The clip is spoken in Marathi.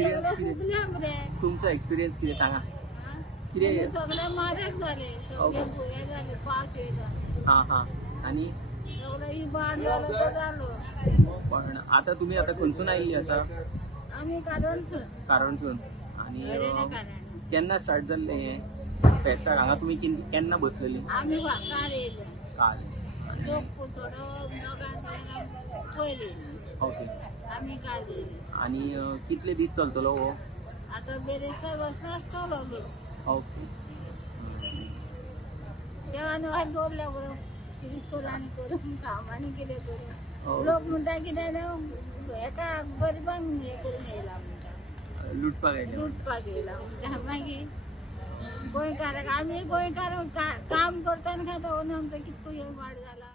एक्सपिरियन्स तुमचा एक्सपिरियन्स किती सांगा किती सगळे मारेक झाले सगळे भुये झाले पाच झाले हा हा आणि सगळं ही बाण झालं तर झालं पण आता तुम्ही आता खंयसून आयिल्ली आसा आम्ही कारणसून आणि केन्ना स्टार्ट जाल्ले हे फेस्ताक हांगा तुम्ही केन्ना बसलेली आम्ही काल येयले काल लोक थोडं नगान पयले ओके आम्ही काल येयले आणि कितले दीस चलतलो हो आता बेरेस्तार बसला असतो ओके देवानं हात जोडल्या बरं किरिस्टोलांनी करून कामाने केले करून लोक म्हणटा कितें एका गरिबांक हे करून येयला म्हणटा लुटपाक येयला म्हणटा मागीर गोंयकाराक आमी गोंयकार काम करता आनी खाता आमचो कितको हे वाड जाला